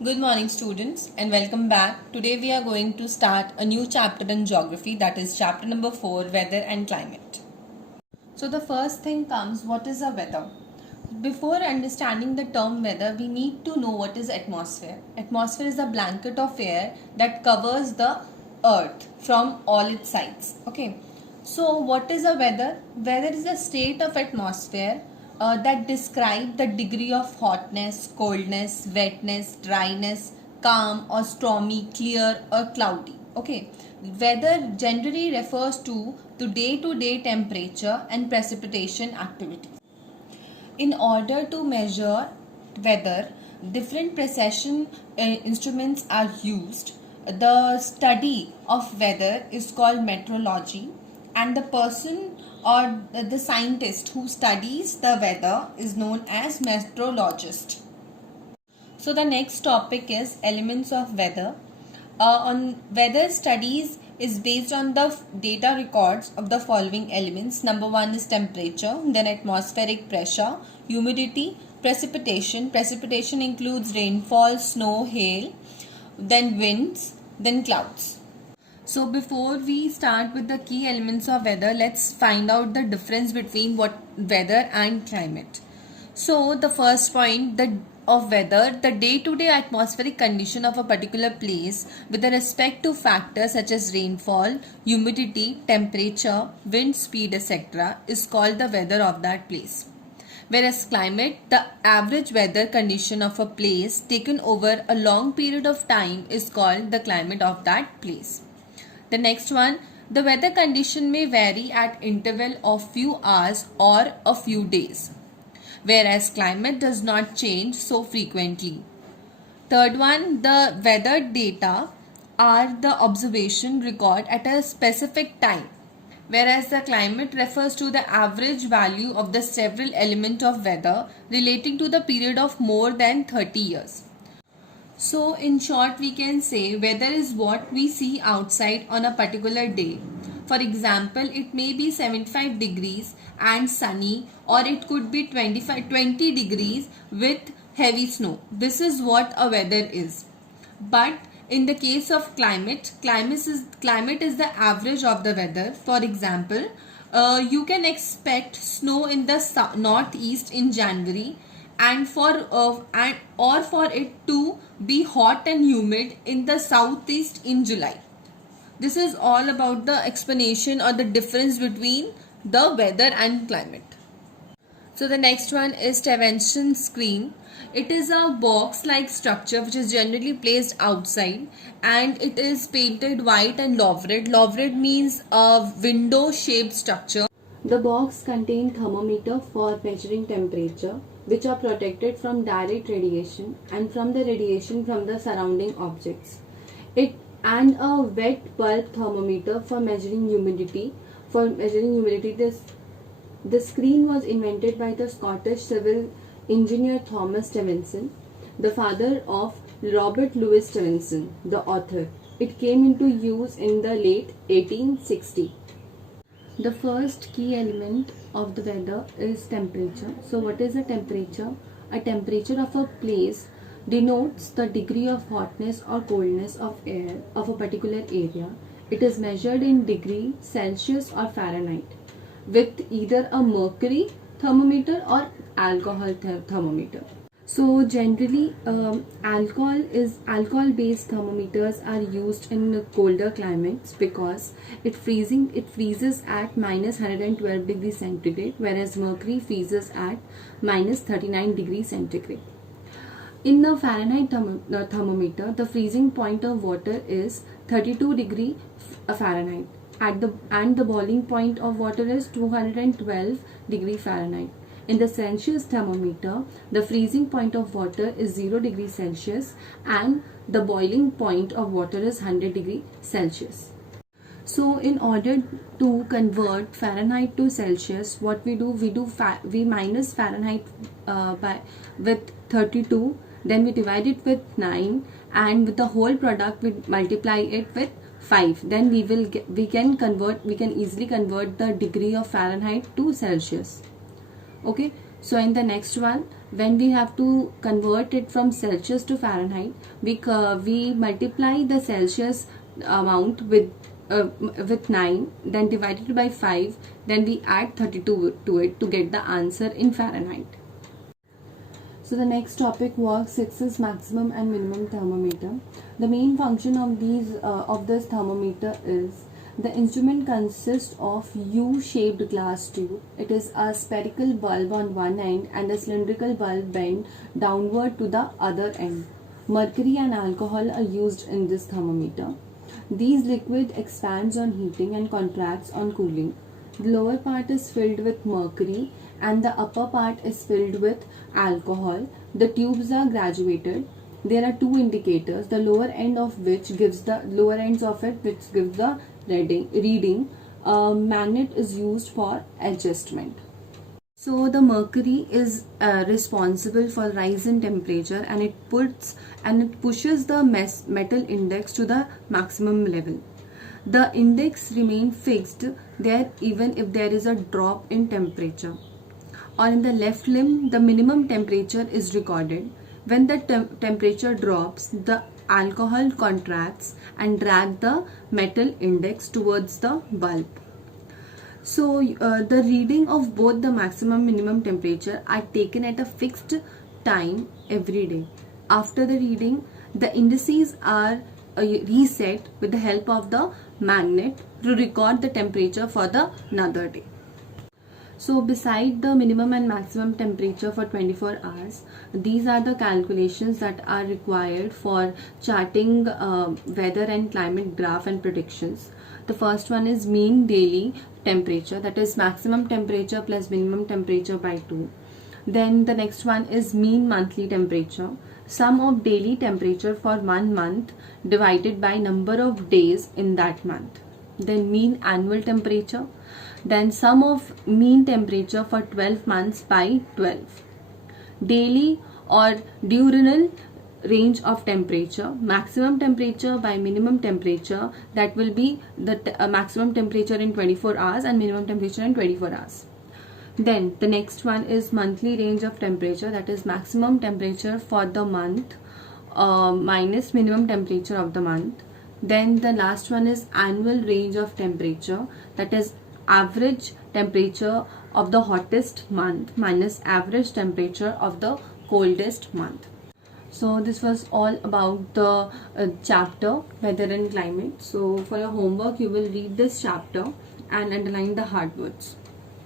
Good morning, students, and welcome back. Today we are going to start a new chapter in geography, that is chapter number 4, weather and climate. So the first thing comes, what is a weather? Before understanding the term weather, we need to know what is atmosphere. Atmosphere is a blanket of air that covers the earth from all its sides. Okay. So what is a weather? Weather is a state of atmosphere that describe the degree of hotness, coldness, wetness, dryness, calm or stormy, clear or cloudy. Okay. Weather generally refers to the day-to-day temperature and precipitation activity. In order to measure weather, different precision instruments are used. The study of weather is called meteorology, and the person or the scientist who studies the weather is known as meteorologist. So the next topic is elements of weather. On weather studies is based on the data records of the following elements. Number one is temperature, then atmospheric pressure, humidity, precipitation. Precipitation includes rainfall, snow, hail, then winds, then clouds. So before we start with the key elements of weather, let's find out the difference between weather and climate. So the first point of weather, the day-to-day atmospheric condition of a particular place with respect to factors such as rainfall, humidity, temperature, wind speed, etc. is called the weather of that place. Whereas climate, the average weather condition of a place taken over a long period of time is called the climate of that place. The next one, the weather condition may vary at interval of few hours or a few days, whereas climate does not change so frequently. Third one, the weather data are the observation record at a specific time, whereas the climate refers to the average value of the several element of weather relating to the period of more than 30 years. So in short, we can say weather is what we see outside on a particular day. For example, it may be 75 degrees and sunny, or it could be 20 degrees with heavy snow. This is what a weather is. But in the case of climate is the average of the weather. For example, you can expect snow in the northeast in January, and for it to be hot and humid in the southeast in July. This is all about the explanation or the difference between the weather and climate. So the next one is Stephenson screen. It is a box-like structure which is generally placed outside, and it is painted white and louvered. Louvered means a window-shaped structure. The box contains thermometer for measuring temperature, which are protected from direct radiation and from the radiation from the surrounding objects. And a wet bulb thermometer for measuring humidity. The screen was invented by the Scottish civil engineer Thomas Stephenson, the father of Robert Louis Stevenson, the author. It came into use in the late 1860s. The first key element of the weather is temperature. So what is a temperature? A temperature of a place denotes the degree of hotness or coldness of air of a particular area. It is measured in degree Celsius or Fahrenheit with either a mercury thermometer or alcohol thermometer. So generally, alcohol-based thermometers are used in colder climates because it freezes at minus 112 degrees centigrade, whereas mercury freezes at minus 39 degrees centigrade. In the Fahrenheit thermometer, the freezing point of water is 32 degree Fahrenheit, and the boiling point of water is 212 degree Fahrenheit. In the Celsius thermometer, the freezing point of water is 0 degrees Celsius and the boiling point of water is 100 degrees Celsius. So in order to convert Fahrenheit to Celsius, what we do, we minus Fahrenheit with 32, then we divide it with 9, and with the whole product we multiply it with 5. Then we can easily convert the degree of Fahrenheit to Celsius. Okay, So in the next one, when we have to convert it from Celsius to Fahrenheit, we multiply the Celsius amount with 9, then divide it by 5, then we add 32 to it to get the answer in Fahrenheit. So the next topic was 6 is maximum and minimum thermometer. The main function of this thermometer is the instrument consists of U-shaped glass tube. It is a spherical bulb on one end and a cylindrical bulb bent downward to the other end. Mercury and alcohol are used in this thermometer. These liquid expands on heating and contracts on cooling. The lower part is filled with mercury and the upper part is filled with alcohol. The tubes are graduated. There are two indicators, the lower end of which gives the reading. A magnet is used for adjustment. So the mercury is responsible for rise in temperature, and it pushes the metal index to the maximum level. The index remains fixed there even if there is a drop in temperature. Or in the left limb, the minimum temperature is recorded. When the temperature drops, the alcohol contracts and drag the metal index towards the bulb. So the reading of both the maximum and minimum temperature are taken at a fixed time every day. After the reading, the indices are reset with the help of the magnet to record the temperature for the another day. So beside the minimum and maximum temperature for 24 hours, these are the calculations that are required for charting weather and climate graph and predictions. The first one is mean daily temperature, that is maximum temperature plus minimum temperature by 2. Then the next one is mean monthly temperature, sum of daily temperature for 1 month divided by number of days in that month. Then mean annual temperature, then sum of mean temperature for 12 months by 12. Daily or diurnal range of temperature, maximum temperature by minimum temperature, that will be the maximum temperature in 24 hours and minimum temperature in 24 hours. Then the next one is monthly range of temperature, that is maximum temperature for the month minus minimum temperature of the month. Then the last one is annual range of temperature, that is average temperature of the hottest month minus average temperature of the coldest month. So this was all about the chapter weather and climate. So for your homework, you will read this chapter and underline the hard words.